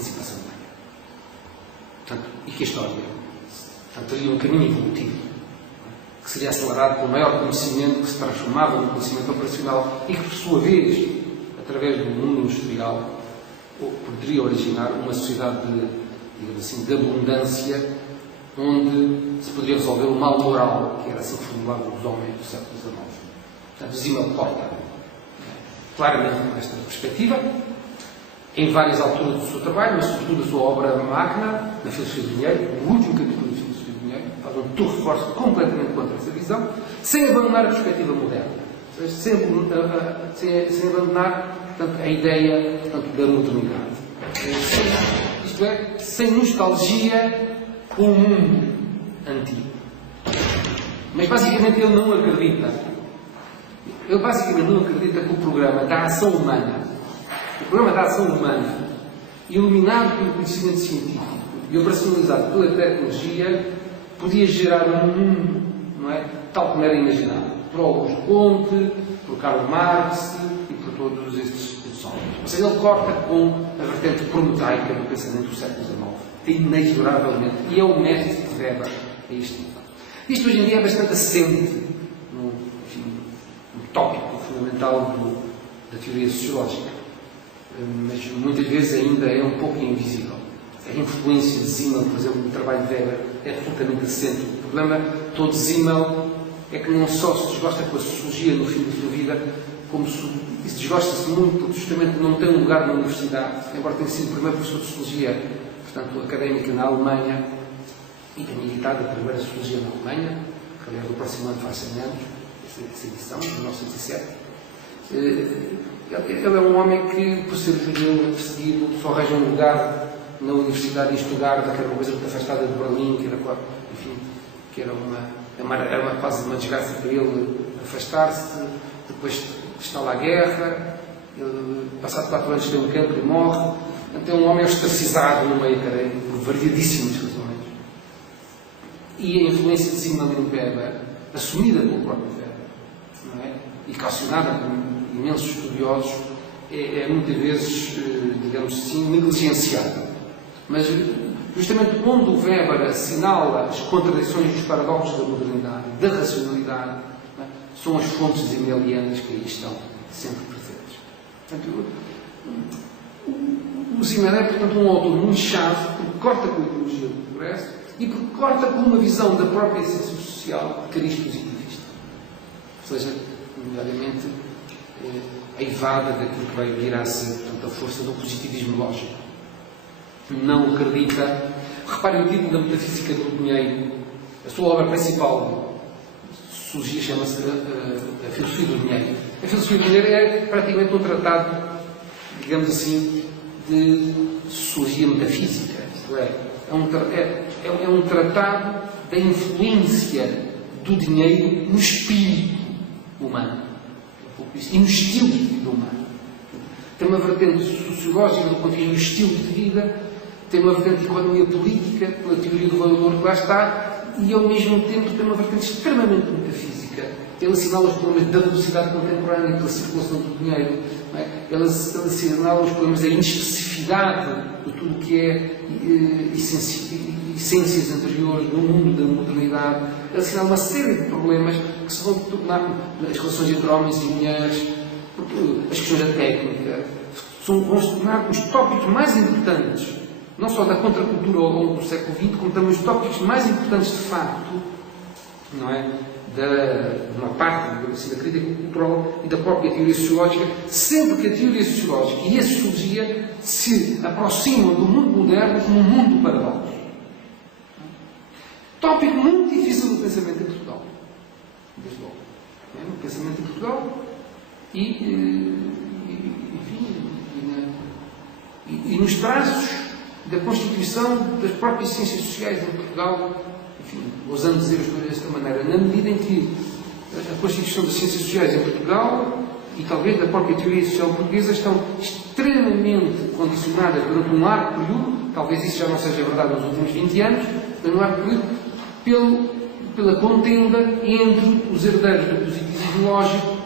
emancipação humana. Portanto, e que a história teria um caminho evolutivo, que seria acelerado pelo maior conhecimento, que se transformava no conhecimento operacional e que, por sua vez, através do mundo industrial, poderia originar uma sociedade digamos assim, de abundância, onde se poderia resolver o mal moral, que era assim que formulava os homens do século XIX. Portanto, Simmel corta claramente com esta perspectiva, em várias alturas do seu trabalho, mas sobretudo a sua obra magna, na Filosofia do Dinheiro, no último capítulo da Filosofia do Dinheiro, faz um tour de force completamente contra essa visão, sem abandonar a perspectiva moderna, sem abandonar, portanto, a ideia, portanto, da modernidade. Isto é, sem nostalgia com o mundo antigo. Mas basicamente ele não acredita. Ele basicamente não acredita que o programa da ação humana, iluminado pelo conhecimento científico e operacionalizado pela tecnologia, podia gerar um mundo, não é? Tal como era imaginado por Auguste Comte, por Karl Marx e por todos estes homens. Ou seja, ele corta com a vertente promotaica do pensamento do século XIX, inexoravelmente, e é o mestre de Weber a este nível. Isto hoje em dia é bastante assente no tópico fundamental da teoria sociológica, mas muitas vezes ainda é um pouco invisível. A influência de Simmel, por exemplo, no trabalho de Weber, é absolutamente assente. O problema todo de Simmel é que não só se desgosta com a sociologia no fim da sua vida, como se desgosta-se muito porque justamente não tem um lugar na universidade, embora tenha sido o primeiro professor de sociologia, portanto, académica na Alemanha, e tenha editado a primeira sociologia na Alemanha, que aliás no próximo ano faz 100 anos, essa edição, de 1907. Ele é um homem que, por ser judeu, perseguido, só arranja um lugar na universidade em Stuttgart, que era uma coisa muito afastada de Berlim, que era quase uma desgraça para ele afastar-se. Depois está lá a guerra, ele, passado 4 anos, tem um cancro e morre. Então é um homem ostracizado no meio académico por variadíssimas razões. E a influência de Simmel e Weber, assumida pelo próprio Weber, não é? E calcionada por imensos estudiosos, é muitas vezes, digamos assim, negligenciada. Mas justamente onde o Weber assinala as contradições dos paradoxos da modernidade, da racionalidade, é? São as fontes simmelianas que aí estão sempre presentes. Portanto, o Simmel é, portanto, um autor muito chave, porque corta com a ideologia do progresso e porque corta com uma visão da própria ciência social de cariz positivista. Ou seja, nomeadamente, aivada daquilo que vai vir a ser, portanto, a força do positivismo lógico. Não acredita. Reparem o título da Metafísica do Dinheiro. A sua obra principal de sociologia chama-se a Filosofia do Dinheiro. A Filosofia do Dinheiro é praticamente um tratado, digamos assim, de sociologia metafísica. Isto é um tratado da influência do dinheiro no espírito humano e no estilo de vida humano. Tem uma vertente sociológica do ponto de vista do estilo de vida, tem uma vertente de economia política, pela teoria do valor que lá está, e ao mesmo tempo tem uma vertente extremamente metafísica. Ele assinala os problemas da velocidade contemporânea, pela circulação do dinheiro. Não é? Ele assinala os problemas da inespecificidade de tudo o que é essências anteriores no mundo da modernidade. Ele assinala uma série de problemas que se vão tornar as relações entre homens e mulheres, as questões da técnica, vão se tornar os tópicos mais importantes, não só da contracultura ao longo do século XX, como também os tópicos mais importantes de facto, não é? De uma parte da crítica cultural e da própria teoria sociológica, sempre que a teoria sociológica e a sociologia se aproximam do mundo moderno como um mundo paradoxo. Tópico muito difícil no pensamento em Portugal. Desde logo. No pensamento em Portugal e nos traços da constituição das próprias ciências sociais em Portugal, enfim, ousando dizer as coisas desta maneira, na medida em que a constituição das ciências sociais em Portugal e talvez da própria teoria social portuguesa estão extremamente condicionadas durante um largo período, talvez isso já não seja verdade nos últimos 20 anos, mas um largo período, pela contenda entre os herdeiros do positivismo lógico,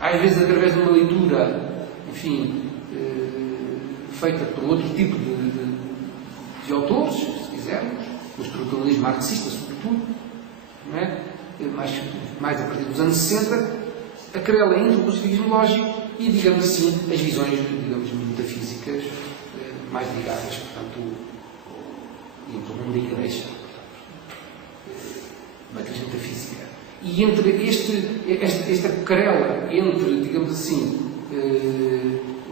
às vezes através de uma leitura, enfim, feita por outro tipo de de autores, se quisermos, o estruturalismo marxista, sobretudo, não é? mais a partir dos anos 60, a querela entre o positivismo lógico e, digamos assim, as visões, digamos, metafísicas mais ligadas, portanto, ao mundo da Igreja, matriz metafísica. E entre esta querela entre, digamos assim,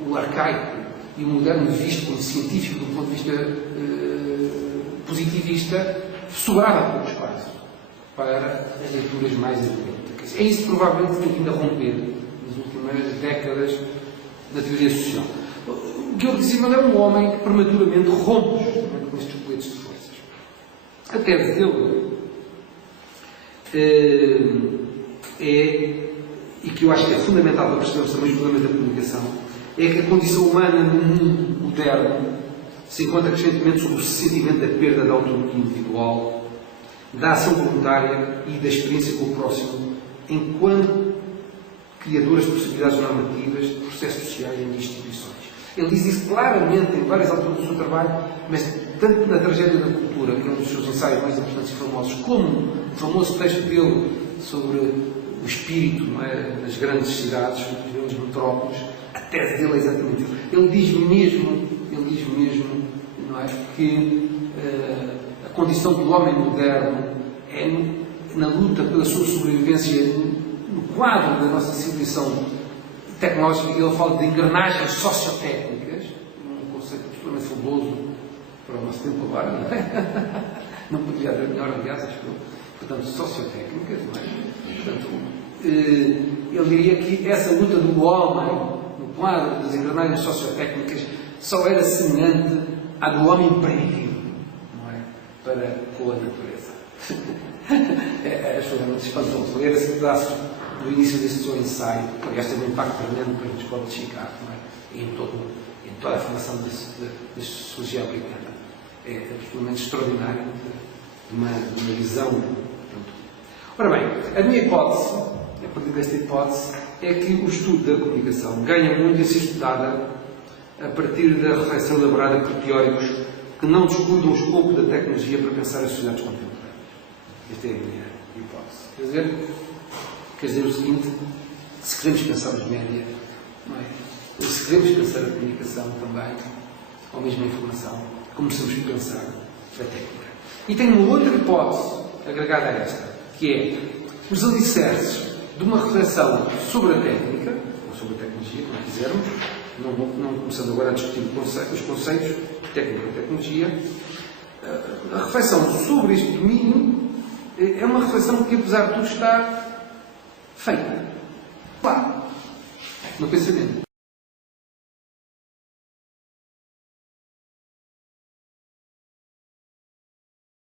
o arcaico e o moderno visto como científico do ponto de vista positivista, sobrava pouco espaço para as leituras mais evidentes. É isso provavelmente que tem vindo a romper nas últimas décadas da teoria social. O Georg Simmel é um homem que prematuramente rompe com estes coletes de forças. A tese dele e que eu acho que é fundamental para percebermos também o problema da comunicação, é que a condição humana no mundo moderno se encontra crescentemente sob o sentimento da perda da autonomia individual, da ação voluntária e da experiência com o próximo, enquanto criadoras de possibilidades normativas, de processos sociais e de instituições. Ele diz isso claramente em várias alturas do seu trabalho, mas tanto na Tragédia da Cultura, que é um dos seus ensaios mais importantes e famosos, como o famoso texto dele sobre o espírito, não é, nas grandes cidades, nas grandes metrópoles. A tese dele é exatamente isso. Ele diz mesmo, não é, que a condição do homem moderno é na luta pela sua sobrevivência no quadro da nossa civilização tecnológica. Ele fala de engrenagens sociotécnicas, um conceito absolutamente fabuloso para o nosso tempo agora, não é? Não poderia haver melhor, aliás, acho eu. Portanto, sociotécnicas, não é? Portanto, ele diria que essa luta do homem no quadro das engrenagens sociotécnicas só era semelhante à do homem primitivo, não é? Para com a natureza. As pessoas não se espantam de ler esse pedaço do início desse seu ensaio, que aliás tem um impacto tremendo para a escola de Chicago, não é? E em toda a formação da sociologia americana. É absolutamente extraordinário, uma visão. Ora bem, a minha hipótese, a partir desta hipótese, é que o estudo da comunicação ganha muito em ser estudada a partir da reflexão elaborada por teóricos que não descuidam o escopo da tecnologia para pensar as sociedades contemporâneas. Esta é a minha hipótese. Quer dizer o seguinte, se queremos pensar os média, não é? Se queremos pensar a comunicação também, ou mesmo a informação, começamos a pensar a técnica. E tenho uma outra hipótese agregada a esta, que é os alicerces de uma reflexão sobre a técnica, ou sobre a tecnologia, como quisermos, não começando agora a discutir os conceitos de técnica e tecnologia. A reflexão sobre este domínio é uma reflexão que, apesar de tudo, está feita. Claro, no pensamento.